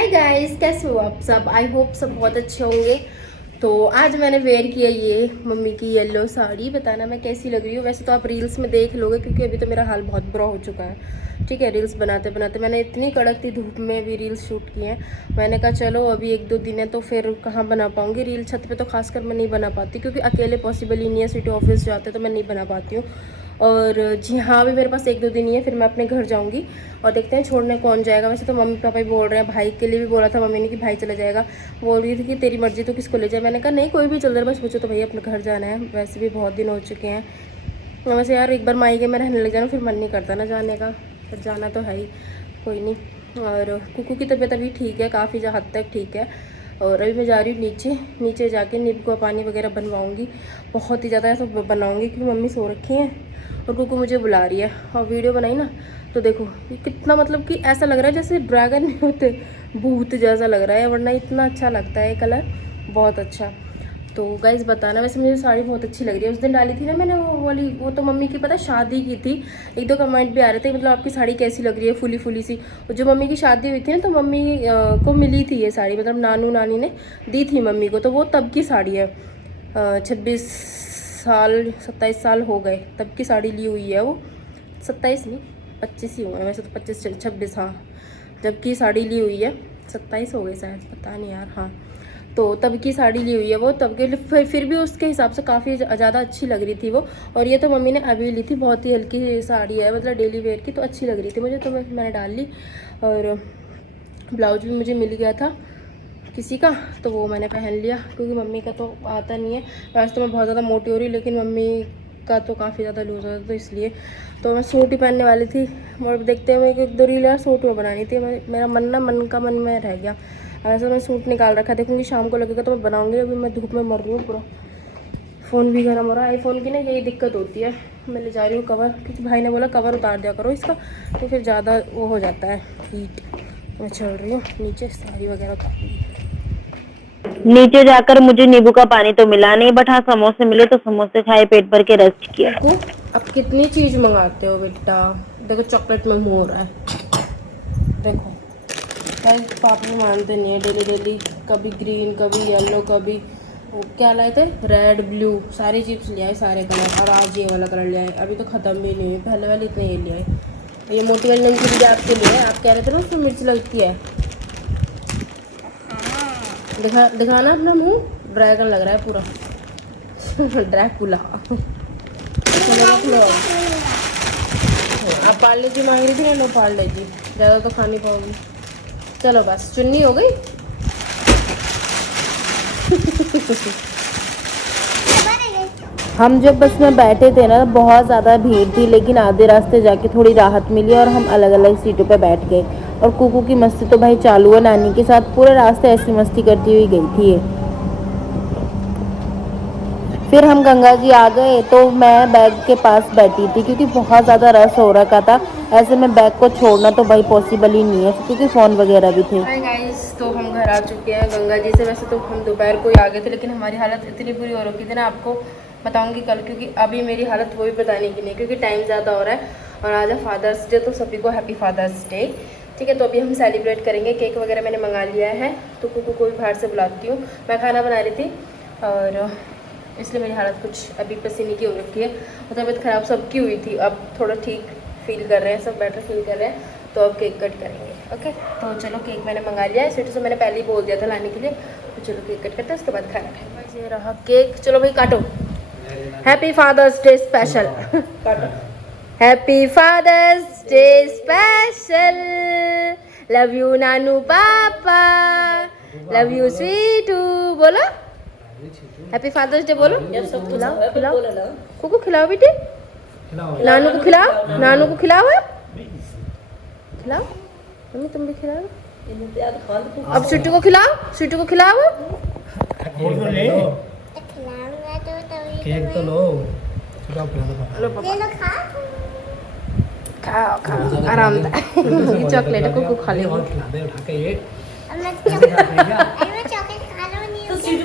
Hi guys, कैसे हो आप सब। आई होप सब बहुत अच्छे होंगे। तो आज मैंने वेयर किया ये मम्मी की येलो साड़ी। बताना मैं कैसी लग रही हूँ। वैसे तो आप रील्स में देख लोगे क्योंकि अभी तो मेरा हाल बहुत बुरा हो चुका है। ठीक है, रील्स बनाते बनाते मैंने इतनी कड़क थी धूप में भी रील्स शूट किए हैं। मैंने कहा चलो अभी 1-2 दिन है तो फिर कहाँ बना पाऊँगी रील। छत पे तो खासकर मैं नहीं बना पाती क्योंकि अकेले पॉसिबल ही नहीं है। सिटी ऑफिस जाते तो मैं नहीं बना पाती हूँ। और जी हाँ, अभी मेरे पास 1-2 दिन ही है, फिर मैं अपने घर जाऊँगी और देखते हैं छोड़ने कौन जाएगा। वैसे तो मम्मी पापा ही बोल रहे हैं, भाई के लिए भी बोला था मम्मी ने कि भाई चला जाएगा। बोल रही थी कि तेरी मर्जी तो किसको ले जाए। मैंने कहा नहीं कोई भी चल रहा है, बस मुझे तो भैया अपने घर जाना है। वैसे भी बहुत दिन हो चुके हैं। वैसे यार एक बार मायके में रहने लग जाना फिर मन नहीं करता ना जाने का, पर जाना तो है ही, कोई नहीं। और कुकू की तबीयत अभी ठीक है, काफ़ी हद तक ठीक है। और अभी मैं जा रही हूँ नीचे जाके नींबू का पानी वगैरह बनवाऊँगी। बहुत ही ज़्यादा ऐसा बनाऊँगी क्योंकि मम्मी सो रखी हैं और कुकू मुझे बुला रही है। और वीडियो बनाई ना तो देखो ये कितना, मतलब कि ऐसा लग रहा है जैसे ड्रैगन नहीं होते, भूत जैसा लग रहा है, वरना इतना अच्छा लगता है कलर, बहुत अच्छा। तो गाइस बताना, वैसे मुझे साड़ी बहुत अच्छी लग रही है। उस दिन डाली थी ना मैंने वो वाली, वो तो मम्मी की पता शादी की थी। 1-2 कमेंट भी आ रहे थे, मतलब आपकी साड़ी कैसी लग रही है, फुली फुली सी। और जो मम्मी की शादी हुई थी ना तो मम्मी को मिली थी ये साड़ी, मतलब नानू नानी ने दी थी मम्मी को। तो वो तब की साड़ी है, 26 साल 27 साल हो गए तब की साड़ी ली हुई है वो। 27 नहीं 25 ही हुए हैं वैसे तो, 26 हाँ, जबकि साड़ी ली हुई है 27 हो गए शायद, पता नहीं यार। हाँ, तो तब की साड़ी ली हुई है वो, तब के लिए फिर भी उसके हिसाब से काफ़ी ज़्यादा अच्छी लग रही थी वो। और ये तो मम्मी ने अभी ली थी, बहुत ही हल्की साड़ी है, मतलब डेली वेयर की, तो अच्छी लग रही थी मुझे, तो मैंने डाल ली। और ब्लाउज भी मुझे मिल गया था किसी का, तो वो मैंने पहन लिया क्योंकि मम्मी का तो आता नहीं है। वैसे तो मैं बहुत ज़्यादा मोटी हो रही, लेकिन मम्मी का तो काफ़ी ज़्यादा लूज होता था, तो इसलिए तो मैं सूट ही पहनने वाली थी। और देखते हुए 1-2 रील यार सूट में बनानी थी। मेरा मन में रह गया। वैसे मैं सूट निकाल रखा, देखूँगी शाम को लगेगा तो मैं बनाऊँगी। अभी मैं धूप में मर रही हूँ पूरा, फ़ोन भी गर्म हो रहा है। आईफोन की ना यही दिक्कत होती है। मैं ले जा रही हूँ कवर, क्योंकि भाई ने बोला कवर उतार दिया करो इसका, तो फिर ज़्यादा वो हो जाता है हीट। मैं चल रही हूँ नीचे, साड़ी वगैरह उतारूँगी। नीचे जाकर मुझे नींबू का पानी तो मिला नहीं, बट हाँ समोसे मिले तो समोसे खाए, पेट भर के रेस्ट किया। कुकू अब कितनी चीज़ मंगाते हो बेटा। देखो चॉकलेट में मुँह हो रहा है, देखो भाई। पापा भी मानते नहीं है, डेली डेली कभी ग्रीन कभी येलो कभी वो क्या लाए थे, रेड ब्लू, सारी चिप्स ले आए सारे कलर। और आज ये वाला कलर ले आए, अभी तो ख़त्म भी नहीं हुई, पहले वाले इतने ये ले आए। ये मोटी वाली नमकीन भी आपके लिए है, आप कह रहे थे ना उसमें मिर्च लगती है। दिखाना अपना मुँह, ड्रैगन लग रहा है पूरा ड्रैकुला। आप पार्ले जी मांग रही थी ना, लो पार्ले जी, ज़्यादा तो खा नहीं पाओगी। चलो बस, चुन्नी हो गई। हम जब बस में बैठे थे ना बहुत ज़्यादा भीड़ थी, लेकिन आधे रास्ते जाके थोड़ी राहत मिली और हम अलग अलग सीटों पे बैठ गए। और कुकू की मस्ती तो भाई चालू है, नानी के साथ पूरे रास्ते ऐसी मस्ती करती हुई गई थी ये। फिर हम गंगा जी आ गए तो मैं बैग के पास बैठी थी क्योंकि बहुत ज़्यादा रश हो रखा था। ऐसे में बैग को छोड़ना तो भाई पॉसिबल ही नहीं है क्योंकि फ़ोन वगैरह भी थे। हाय गाइस, तो हम घर आ चुके हैं गंगा जी से। वैसे तो हम दोपहर को ही आ गए थे, लेकिन हमारी हालत इतनी बुरी हो रखी थी ना, आपको बताऊंगी कल, क्योंकि अभी मेरी हालत वो भी बताने की नहीं, क्योंकि टाइम ज़्यादा हो रहा है। और आज है फादर्स डे, तो सभी को हैप्पी फादर्स डे। ठीक है, तो अभी हम सेलिब्रेट करेंगे। केक वगैरह मैंने मंगा लिया है, तो कुकू को भी बाहर से बुलाती हूँ। मैं खाना बना रही थी और इसलिए मेरी हालत कुछ अभी पसीने की हो रखी है। और तबीयत ख़राब सबकी हुई थी, अब थोड़ा ठीक फील कर रहे हैं, सब बेटर फील कर रहे हैं। तो अब केक कट करेंगे। ओके, तो चलो केक मैंने मंगा लिया है, स्वीटू से मैंने पहले ही बोल दिया था लाने के लिए। तो चलो केक कट करते हैं, उसके बाद खाना खाएंगे। ये रहा केक, चलो भाई काटो। हैप्पी फादर्स डे स्पेशल काटो। Happy father's day special, love you नानू पापा, लव यू स्वीटू। बोलो हैप्पी फादर्स डे, बोलो। खिलाओ खिलाओ कुकू, खिलाओ बेटे, नानू को खिलाओ, नानू को खिलाओ, खिलाओ मम्मी, तुम भी खिलाओ। अब स्वीटू को खिलाओ, स्वीटू को खिलाओ। केक तो लो, खाओ खाओ आराम से। ये चॉकलेट है, कुकू खा लेगी।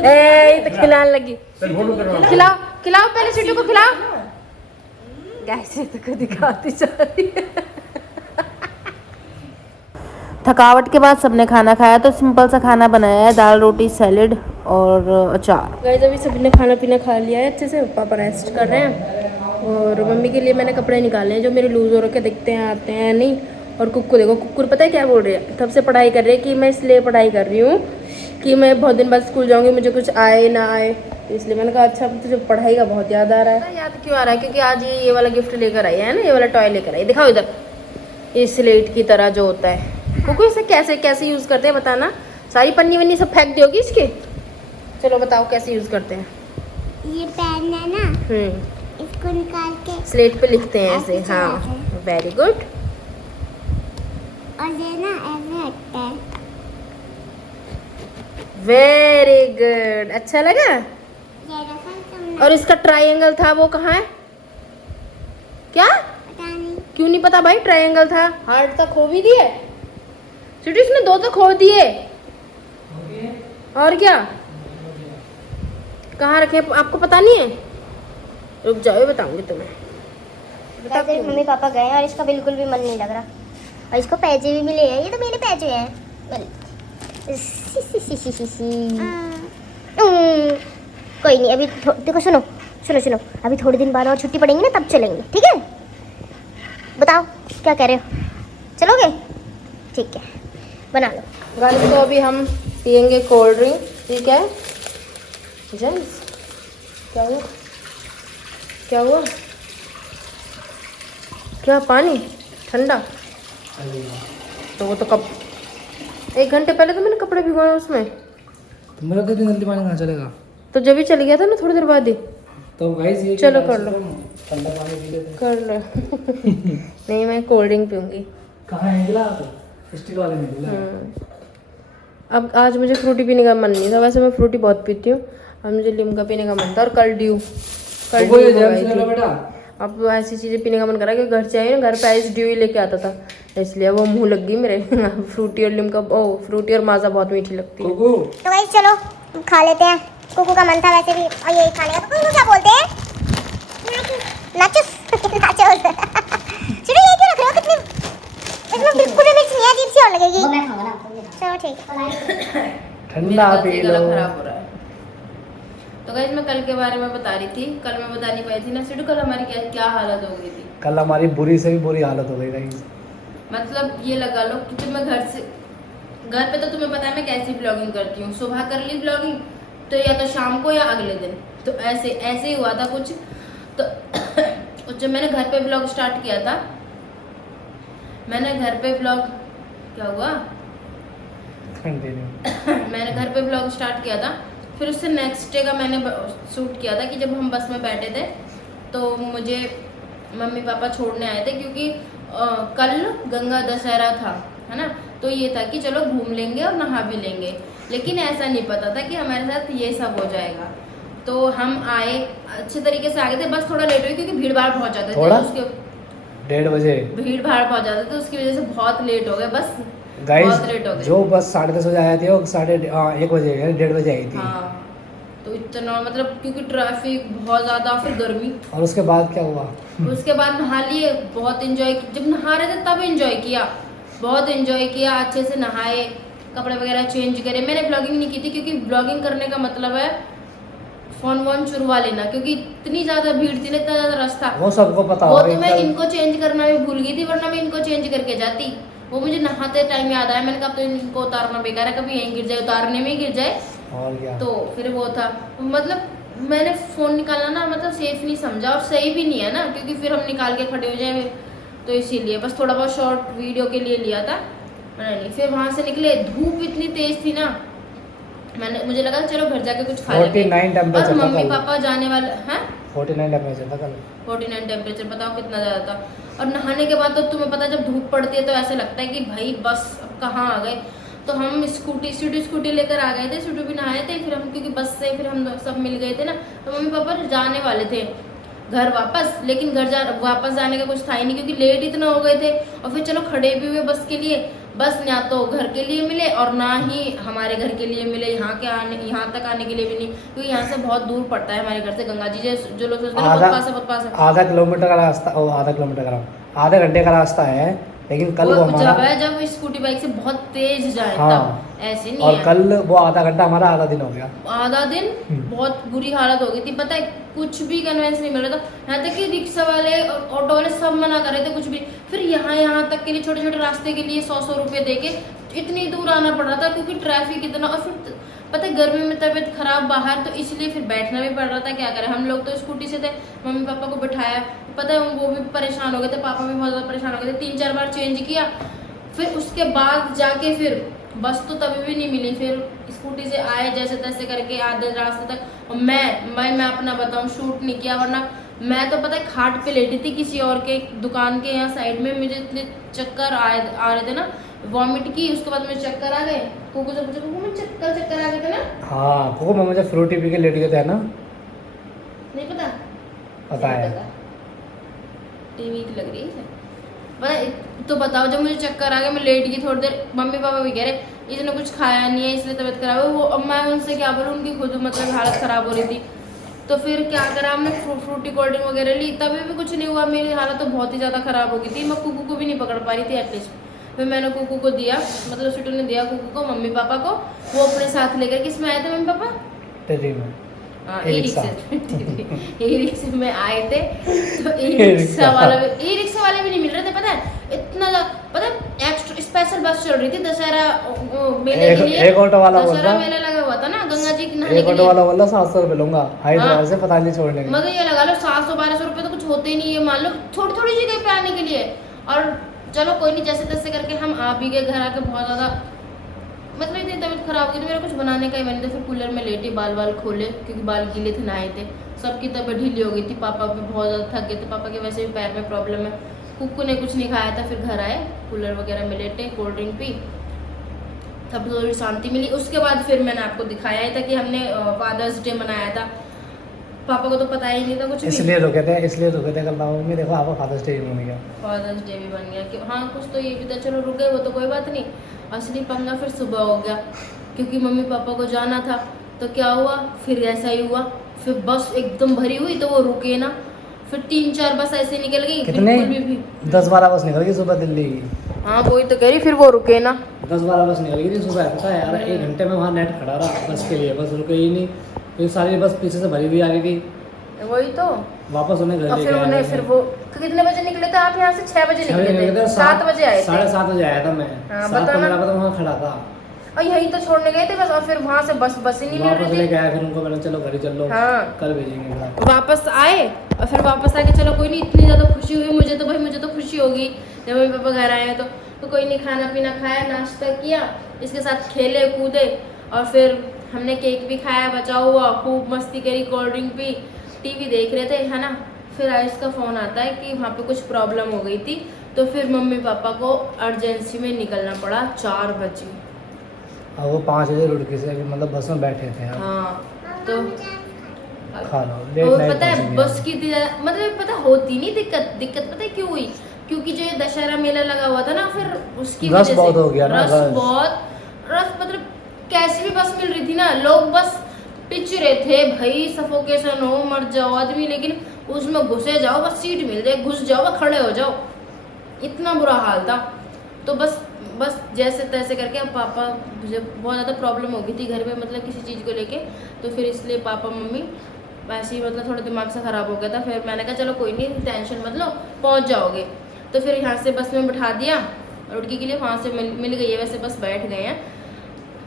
ए तो खिलाने लगी, खिलाओ खिलाओ, पहले स्वीटू को खिलाओ। गैस तो को दिखाती जा रही है। थकावट के बाद सबने खाना खाया तो सिंपल सा खाना बनाया है, दाल रोटी सैलेड और अचार। गाइस अभी सबने खाना पीना खा लिया है अच्छे से, पापा रेस्ट कर रहे हैं और मम्मी के लिए मैंने कपड़े निकाले हैं जो मेरे लूज हो रखे, दिखते हैं आते हैं नहीं। और कुक्कू देखो, कुक्कुर पता है क्या बोल रही है, तब से पढ़ाई कर रही है कि मैं इसलिए पढ़ाई कर रही हूँ कि मैं बहुत दिन बाद स्कूल जाऊँगी, मुझे कुछ आए ना आए, इसलिए मैंने कहा अच्छा तुझे पढ़ाई का बहुत याद आ रहा है। याद क्यों आ रहा है, क्योंकि आज ये वाला गिफ्ट लेकर आई है ना, ये वाला टॉय लेकर आई, दिखाओ इधर, ये स्लेट की तरह जो होता है। कुक्कू इसे कैसे कैसे यूज़ करते हैं बताना, सारी पन्नी वन्नी सब फेंक दोगी इसके, चलो बताओ कैसे यूज़ करते हैं। ये पेन है ना, इसको निकाल के स्लेट पे लिखते हैं ऐसे, ऐसे हाँ चलाते हैं। Very good. और ये ना ऐसे हटता है। वेरी गुड, अच्छा लगा। ये रखा तुमने, और इसका ट्रायंगल था वो कहाँ है, क्या पता नहीं। क्यों नहीं पता भाई, ट्रायंगल था, हार्ट तक खो भी दिए सिटी, इसने 2 तो खो दिए, और क्या कहाँ रखे आपको पता नहीं है, रुक जाओ बताऊंगी तुम्हें। बता तेरे मम्मी पापा गए और इसका बिल्कुल भी मन नहीं लग रहा, और इसको पैसे भी मिले हैं, ये तो मेरे पैसे हैं। कोई नहीं, अभी देखो सुनो सुनो सुनो, अभी थोड़े दिन बाद और छुट्टी पड़ेंगी ना, तब चलेंगे, ठीक है? बताओ क्या कह रहे हो, चलोगे? ठीक है, बना लो। गाइस तो अभी हम पियेंगे कोल्ड ड्रिंक, ठीक है जेंट्स, क्या हुआ क्या हुआ, क्या पानी ठंडा, तो वो तो कब 1 घंटे पहले तो मैंने कपड़े भिगोए उसमें, तो मेरा तो इतनी जल्दी पानी कहाँ चलेगा? तो जब ही चल गया था ना थोड़ी देर बाद ही। तो गाइस ये चलो कर लो, ठंडा पानी पी लेते हैं। कर लो नहीं मैं कोल्ड ड्रिंक पीऊंगी। कहाँ है गिलास? स्टील वाले में गिलास। अब आज मुझे फ्रूटी पीने का मन नहीं था, वैसे मैं फ्रूटी बहुत पीती हूँ, अब मुझे लिम्का पीने का मन था, और कल ड्यू वो ये जेम्स ले लो बेटा। अब ऐसी चीज़ें पीने का मन करा कि घर से आई ना, घर पे आइस ड्यू ही लेके आता था, इसलिए वो मुंह लग गई मेरे फ्रूटी और लिम्का, ओ फ्रूटी और माजा बहुत मीठी लगती है। कुकू तो गाइस चलो खा लेते हैं, कुकू का मन था वैसे भी, और यही खाने का। कुकू क्या बोलते हैं? नाचुस नाचुस चलो ये क्यों रख रहे हो, कितनी इसमें बिल्कुल भी मिर्च नहीं है, अजीब सी और लगेगी। वो मैं खाऊंगा ना, चलो ठीक है। ठंडा पी लो। खराब हो रहा है। तो गाइस मैं कल के बारे में बता रही थी, कल मैं बता नहीं पाई थी ना सिद्धू, कल हमारी क्या हालत हो गई थी। कल हमारी बुरी से भी बुरी हालत हो गई गाइस। मतलब ये लगा लो कि जब मैं घर पे तो तुम्हें पता है मैं कैसी ब्लॉगिंग करती हूँ, सुबह कर ली ब्लॉगिंग तो या तो शाम को या अगले दिन, तो ऐसे ही हुआ था कुछ। तो जब मैंने घर पे ब्लॉग स्टार्ट किया था, मैंने घर पे ब्लॉग क्या हुआ मैंने घर पे ब्लॉग स्टार्ट किया था, फिर उससे नेक्स्ट डे का मैंने शूट किया था कि जब हम बस में बैठे थे तो मुझे मम्मी पापा छोड़ने आए थे, क्योंकि कल गंगा दशहरा था, है ना, तो ये था कि चलो घूम लेंगे और नहा भी लेंगे, लेकिन ऐसा नहीं पता था कि हमारे साथ ये सब हो जाएगा। तो हम आए अच्छे तरीके से आ गए थे, बस थोड़ा लेट हुई क्योंकि भीड़ भाड़ बहुत ज़्यादा थी, उसके 1:30 बजे भीड़ भाड़ बहुत ज़्यादा थी, उसकी वजह से बहुत लेट हो गए, बस गाइस। बहुत लेट हो गए। जो बस 10:30 बजे आया थी वो 1:30 बजे यानी 1:30 बजे आई थी। हाँ तो इतना मतलब क्योंकि ट्रैफिक बहुत ज़्यादा, फिर गर्मी, और उसके बाद क्या हुआ? उसके बाद नहा लिए, बहुत एंजॉय, जब नहा रहे थे तब एंजॉय किया, बहुत एंजॉय किया, अच्छे से नहाए, कपड़े वगैरह चेंज करे। मैंने ब्लॉगिंग नहीं की थी क्योंकि ब्लॉगिंग करने का मतलब है फोन वोन चुरवा लेना, क्योंकि इतनी ज़्यादा भीड़ थी ना, इतना ज़्यादा रास्ता, वो सबको पता वो होगा। तो मैं इनको चेंज करना भी भूल गई थी, वरना मैं इनको चेंज करके जाती। वो मुझे नहाते टाइम याद आया, मैंने कहा तो इनको उतारना बेकार है, कभी यहीं गिर जाए, उतारने में ही गिर जाए, और क्या? तो फिर वो था, मतलब मैंने फ़ोन निकालना ना मतलब सेफ नहीं समझा, और सही भी नहीं है ना, क्योंकि फिर हम निकाल के खड़े हो जाए, तो इसीलिए बस थोड़ा बहुत शॉर्ट वीडियो के लिए लिया था नहीं। फिर वहाँ से निकले, धूप इतनी तेज थी ना, मुझे लगा चलो घर जाके कुछ खा लेते हैं, 49 टेम्परेचर और था मम्मी कल। पापा जाने वाले हैं, 49 टेम्परेचर था कल। 49 टेम्परेचर, बताओ कितना ज़्यादा था। और नहाने के बाद तो तुम्हें पता है जब धूप पड़ती है तो ऐसा लगता है कि भाई बस अब कहाँ आ गए। तो हम स्कूटी लेकर आ गए थे, स्कूटी भी नहाए थे, फिर हम क्योंकि बस से फिर हम सब मिल गए थे ना, तो मम्मी पापा जाने वाले थे घर वापस, लेकिन वापस जाने का कुछ था ही नहीं क्योंकि लेट इतना हो गए थे। और फिर चलो खड़े भी हुए बस के लिए, बस ना तो घर के लिए मिले और ना ही हमारे घर के लिए मिले, यहाँ तक आने के लिए भी नहीं, क्योंकि यहाँ से बहुत दूर पड़ता है हमारे घर से गंगा जी, जो लोग सोचते हैं बहुत पास है। आधा किलोमीटर का रास्ता, आधा घंटे का रास्ता है, लेकिन कल वो जब हमारा है जब स्कूटी बाइक से बहुत तेज जाए हाँ, तब, ऐसे नहीं और है। कल वो आधा घंटा हमारा आधा दिन हो गया। आधा दिन बहुत बुरी हालत हो गई थी, पता है कुछ भी कन्वेंस नहीं मिल रहा था। यहाँ तक कि रिक्शा वाले और ऑटो वाले सब मना कर रहे थे कुछ भी। फिर यहाँ तक के लिए छोटे छोटे रास्ते के लिए 100 रुपए दे के इतनी दूर आना पड़ रहा था, क्योंकि ट्रैफिक इतना। और फिर पता है गर्मी में तबीयत खराब बाहर, तो इसलिए फिर बैठना भी पड़ रहा था। क्या करें, हम लोग तो स्कूटी से थे, मम्मी पापा को बिठाया। पता है वो भी परेशान हो गए थे, पापा भी बहुत ज़्यादा परेशान हो गए थे। 3-4 बार चेंज किया, फिर उसके बाद जाके फिर बस तो तभी भी नहीं मिली। फिर स्कूटी से आए जैसे तैसे करके आधे रास्ते तक। और मैं अपना बताऊं, शूट नहीं किया, वरना मैं तो पता है खाट पे लेटी थी किसी और के दुकान के यहाँ साइड में। मुझे इतने चक्कर आ रहे थे ना, वॉमिट की, उसके बाद मुझे चक्कर आ गए। कोको से पूछा, कोको मुझे चक्कर आ गए थे ना? हाँ कोको मम्मी जब फ्रूटी पी के लेट गए थे ना। नहीं पता, पता है। टीवी की लग रही है पता। तो बताओ, जब मुझे चक्कर आ गए, मैं लेट गई थोड़ी देर। मम्मी पापा भी कह रहे इसने कुछ खाया नहीं है इसलिए तबीयत खराब है। वो अब मैं उनसे क्या बोलूँ, उनकी खुद मतलब हालत ख़राब हो रही थी। तो फिर क्या करा हमने, फ्रूटी कोल्ड ड्रिंक वगैरह ली, तभी भी कुछ नहीं हुआ। मेरी हालत तो बहुत ही ज़्यादा ख़राब हो गई थी। मैं कुकू को भी नहीं पकड़ पा रही थी एटलीस्ट। फिर मैंने कुकू को दिया, मतलब सिटू ने दिया कुकू को, मम्मी पापा को। वो अपने साथ लेकर, किस में आए थे मम्मी पापा? टेरी में। हाँ ई रिक्शा में आए थे। तो ई रिक्शा वाले भी नहीं मिल रहे थे, पता है इतना पता है एक्स्ट्रा स्पेशल बस चल रही थी दशहरा मेले के लिए। एक ऑटो वाला बोल दशहरा रहा, मेला लगा हुआ था ना गंगा जी के नहाने एक के ऑटो लिए। वाला बोल रहा 700 रुपये लूंगा हैदराबाद से पताली छोड़ने के। मगर ये लगा लो 700-1200 रुपये तो कुछ होते ही नहीं है, मान लो थोड़ी थोड़ी जगह पे आने के लिए। और चलो कोई नहीं, जैसे तैसे करके हम आ भी गए घर आके। बहुत ज़्यादा मतलब इतनी तबीयत खराब हो गई थी, मेरा कुछ बनाने का ही मैंने। तो फिर कूलर में लेटी, बाल खोले क्योंकि बाल गीले थे, नहाए थे। सबकी तबीयत ढीली हो गई थी, पापा भी बहुत ज़्यादा थक गए थे। पापा के वैसे भी पैर में प्रॉब्लम है। कुक्कू ने कुछ नहीं खाया था। फिर घर आए, कूलर वगैरह में लेटे, कोल्ड ड्रिंक पी, तब थोड़ी शांति मिली। उसके बाद फिर मैंने आपको दिखाया ही था कि हमने फादर्स डे मनाया था। पापा को तो पता ही नहीं था कुछ भी। इसलिए रुके थे कल मम्मी देखो आपका फादर्स डे बन गया। फादर्स डे भी बन गया कि हाँ कुछ तो ये भी था। चलो रुक गए वो तो कोई बात नहीं। असली पंगा फिर सुबह हो गया, क्योंकि मम्मी पापा को जाना था। तो क्या हुआ, फिर ऐसा ही हुआ। फिर बस एकदम भरी हुई तो वो रुके ना। फिर 3-4 बस ऐसे निकल गई। कितने? बिल्कुल भी 10-12 बस निकल गई सुबह दिल्ली की। हाँ वही तो कह रही, फिर वो रुके ना। 10-12 बस निकल गई थी सुबह। पता है यार 1 घंटे में वहाँ नेट खड़ा रहा बस के लिए, बस रुके ही नहीं। फिर सारी बस पीछे से भरी हुई आ रही थी, वही तो। वापस उन्हें घर और फिर उन्हें फिर वो कितने बजे निकले थे आप यहाँ से? 6 बजे निकले थे, 7 बजे आए थे। 7:30 बजे आया था मैं। हाँ, 7:15 पर वहाँ खड़ा था। और यहीं तो छोड़ने गए थे बस। और फिर वहाँ से बस ही नहीं मिल वापस रही लेके थी। आया, फिर उनको मैंने चलो घर ही चल लो, हाँ कल भेजेंगे घर। वापस आए और फिर वापस आके चलो कोई नहीं, इतनी ज़्यादा खुशी हुई मुझे तो भाई, मुझे तो खुशी होगी जब मम्मी पापा घर आए। तो कोई नहीं, खाना पीना खाया, नाश्ता किया, इसके साथ खेले कूदे। और फिर हमने केक भी खाया, बचा हुआ, खूब मस्ती करी, कोल्ड ड्रिंक पी, टीवी देख रहे थे, है ना। फिर आयुष का फ़ोन आता है कि वहाँ पे कुछ प्रॉब्लम हो गई थी। तो फिर मम्मी पापा को अर्जेंसी में निकलना पड़ा 4 बजे। और वो 5 बजे रुड़की से मतलब बस में बैठे थे। हाँ तो खा लो लेट और नाइट पता है पहुंचेंगे। बस की इतनी ज़्यादा मतलब पता होती नहीं दिक्कत पता है क्यों हुई? क्योंकि जो ये दशहरा मेला लगा हुआ था ना, फिर उसकी रश वजह से बहुत हो गया ना, रश मतलब कैसी भी बस मिल रही थी ना, लोग बस पिच रहे थे भाई, सफोकेशन हो मर जाओ आदमी, लेकिन उसमें घुसे जाओ, बस सीट मिल जाए, घुस जाओ, बस खड़े हो जाओ, इतना बुरा हाल था। तो बस जैसे तैसे करके अब पापा, मुझे बहुत ज़्यादा प्रॉब्लम हो गई थी घर में, मतलब किसी चीज़ को लेके। तो फिर इसलिए पापा मम्मी वैसे ही मतलब थोड़ा दिमाग से ख़राब हो गया था। फिर मैंने कहा चलो कोई नहीं, टेंशन मत लो, पहुँच जाओगे। तो फिर यहाँ से बस में बिठा दिया रुड़की के लिए, वहाँ से मिल गई है, वैसे बस बैठ गए हैं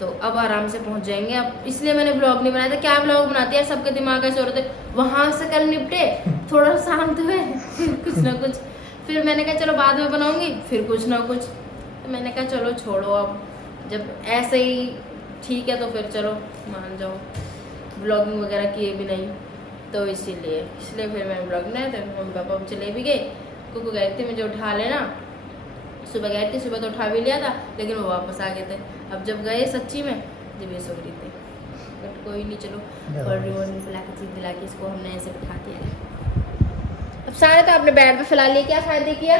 तो अब आराम से पहुँच जाएंगे। अब इसलिए मैंने ब्लॉग नहीं बनाया था, क्या ब्लॉग बनाते हैं, सबके दिमाग ऐसे हो रहे थे, वहाँ से कल निपटे, थोड़ा शांत हुए, फिर कुछ ना कुछ, फिर मैंने कहा चलो बाद में बनाऊँगी, फिर कुछ ना कुछ। तो मैंने कहा चलो छोड़ो, अब जब ऐसे ही ठीक है तो फिर चलो मान जाओ, ब्लॉगिंग वगैरह किए भी नहीं तो इसलिए फिर मैंने ब्लॉग बनाया था। मम्मी पापा चले भी गए, कुकू गए थे मुझे उठा लेना, सुबह गए थे, सुबह तो उठा भी लिया था, लेकिन वो वापस आ गए थे। अब जब गए सच्ची में जब ये सो रही थी, बट कोई नहीं, चलो और रिमोट पिला के चीज दिला के इसको हमने ऐसे बिठा दिया। अब सारे तो आपने बेड पे फैला लिए, क्या फ़ायदे किया।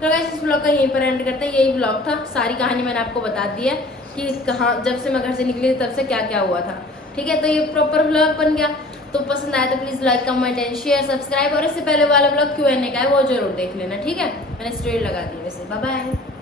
तो गाइस इस ब्लॉग का यहीं पर एंड करते हैं। यही ब्लॉग था, सारी कहानी मैंने आपको बता दी है कि कहाँ जब से मैं घर से निकली तब से क्या क्या हुआ था। ठीक है, तो ये प्रॉपर ब्लॉग बन गया। तो पसंद आया तो please like comment and share subscribe, और इससे पहले वाला ब्लॉग Q&A का है वो जरूर देख लेना, ठीक है। मैंने स्टोरी लगा दी वैसे। Bye bye.